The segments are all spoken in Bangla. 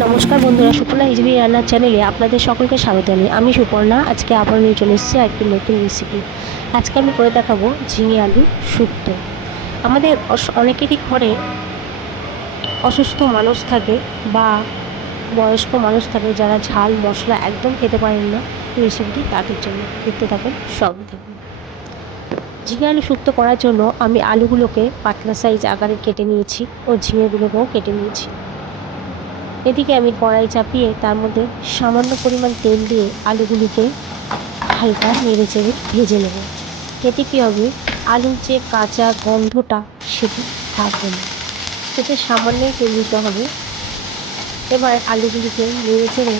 নমস্কার বন্ধুরা, সুপর্ণা এইচবি রান্নার চ্যানেলে আপনাদের সকলকে স্বাগত জানাই। আমি সুপর্ণা। আজকে আবার নিয়ে চলে এসেছি একটি নতুন রেসিপি। আজকে আমি করে দেখাবো ঝিঙে আলু শুক্তো। আমাদের অনেকেরই ঘরে অসুস্থ মানুষ থাকে বা বয়স্ক মানুষ থাকে যারা ঝাল মশলা একদম খেতে পারেন না। রেসিপিটি তাদের জন্য, দেখতে থাকুন, সব দেখুন। ঝিঙে আলু শুক্তো করার জন্য আমি আলুগুলোকে পাতলা সাইজ আকারে কেটে নিয়েছি ও ঝিঙেগুলোকেও কেটে নিয়েছি। এদিকে আমি কড়াই চাপিয়ে তার মধ্যে সামান্য পরিমাণ তেল দিয়ে আলুগুলিকে হালকা নেড়ে চেড়ে ভেজে নেব। এতে কী হবে, আলুর যে কাঁচা গন্ধটা সেটি থাকবে না। এতে সামান্যই তেল দিতে হবে। এবার আলুগুলিকে নেড়ে চেড়ে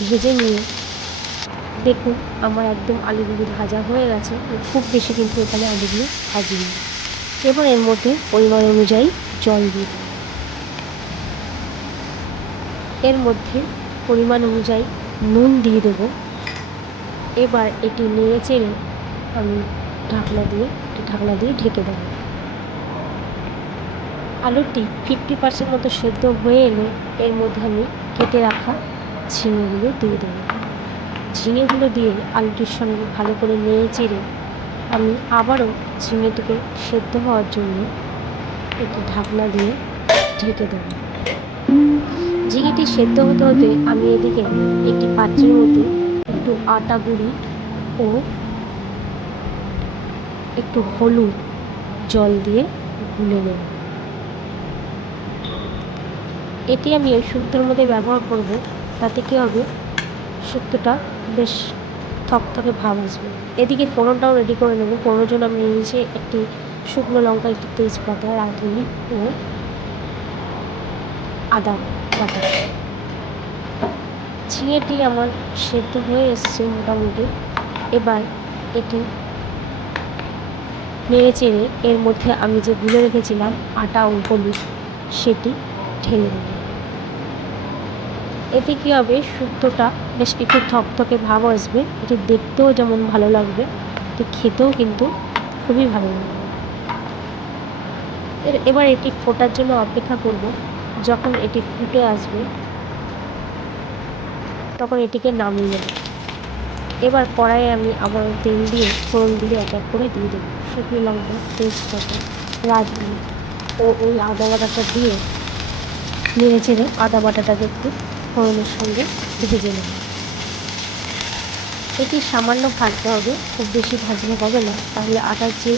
ভেজে নিয়ে দেখুন আমার একদম আলুগুলি ভাজা হয়ে গেছে। খুব বেশি কিন্তু এখানে আলুগুলো ভাজিনি। এবার এর মধ্যে পরিমাণ অনুযায়ী জল দিই। এর মধ্যে পরিমাণ অনুযায়ী নুন দিয়ে দেব। এবার এটি নেড়ে চেড়ে আমি ঢাকনা দিয়ে ঢেকে দেব। আলুটি 50% মতো সেদ্ধ হয়ে এলে এর মধ্যে আমি কেটে রাখা ঝিঙেগুলো দিয়ে দেব। ঝিঙেগুলো দিয়ে আলুটির সঙ্গে ভালো করে নেড়ে চেড়ে আমি আবারও ঝিঙেটিকে সেদ্ধ হওয়ার জন্য একটি ঢাকনা দিয়ে ঢেকে দেব। ঝিঙেটি সেদ্ধ হতে হতে আমি এদিকে একটি পাত্রের মধ্যে একটু আটা গুঁড়ি ও একটু হলুদ জল দিয়ে গুলে নেব। এটি আমি ওই শুক্তোর মধ্যে ব্যবহার করব। তাতে কী হবে, শুক্তোটা বেশ থকথকে ভাব আসবে। এদিকে ফোড়নটাও রেডি করে নেব। ফোড়নের জন্য আমি নিয়েছি একটি শুকনো লঙ্কা, একটি তেজপাতা, রাঁধুনি ও আদা বাটা। ঝিঙেটি আমার সেদ্ধ হয়ে এসছে মোটামুটি। এবার এটি নেড়ে চেড়ে এর মধ্যে আমি যে গুলে রেখেছিলাম আটা ও হলুদ সেটি ঢেলে দেব। এতে কী হবে, শুক্তোটা বেশ একটু থকথকে ভাব আসবে। এটি দেখতেও যেমন ভালো লাগবে, এটি খেতেও কিন্তু খুবই ভালো লাগবে। এবার এটি ফোটার জন্য অপেক্ষা করব। যখন এটি ফুটে আসবে তখন এটিকে নামিয়ে নেব। এবার কড়াইয়ে আমি আবার তেল দিয়ে ফোড়নগুলি এক এক করে দিয়ে দেবো। শুকনো লঙ্কা, তেজপাতা, রাঁধুনি ও ওই আদা বাটাটা দিয়ে নেড়ে চেড়ে আদা বাটাটাকে একটু ফোড়নের সঙ্গে ভেজে নেব। এটি সামান্য ভাজতে হবে, খুব বেশি ভাজলে হবে না, তাহলে আটার যে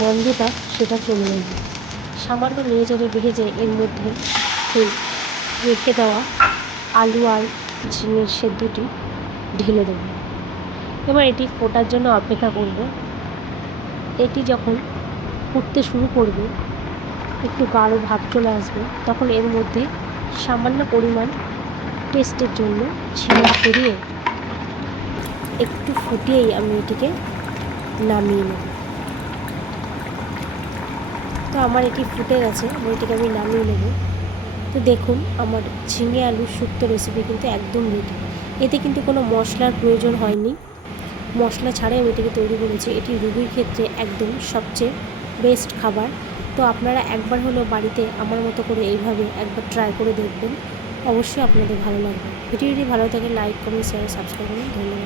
গন্ধটা সেটা চলে যাবে। সামান্য নেড়ে চেড়ে ভেজে এর মধ্যে সেই রেখে দেওয়া আলু আর ঝিঙের সেদ্ধটি ঢেলে দেবো। এবার এটি ফোটার জন্য অপেক্ষা করব। এটি যখন ফুটতে শুরু করবে, একটু গাঢ় ভাব চলে আসবে, তখন এর মধ্যে সামান্য পরিমাণ টেস্টের জন্য চিনি ছড়িয়ে একটু ফুটিয়েই আমি এটিকে নামিয়ে নেব। তো আমার এটি ফুটে গেছে, এটিকে আমি নামিয়ে নেব। তো দেখুন আমার ঝিঙে আলু শুক্তো রেসিপি কিন্তু একদম রেডি। এতে কিন্তু কোনো মশলার প্রয়োজন হয়নি। মশলা ছাড়াই আমি এটিকে তৈরি করেছি। এটি রোগীর ক্ষেত্রে একদম সবচেয়ে বেস্ট খাবার। তো আপনারা একবার হলেও বাড়িতে আমার মতো করে এইভাবে একবার ট্রাই করে দেখবেন, অবশ্যই আপনাদের ভালো লাগবে। ভিডিওটি ভালো থাকে লাইক, কমেন্ট, শেয়ার, সাবস্ক্রাইব করুন। ধন্যবাদ।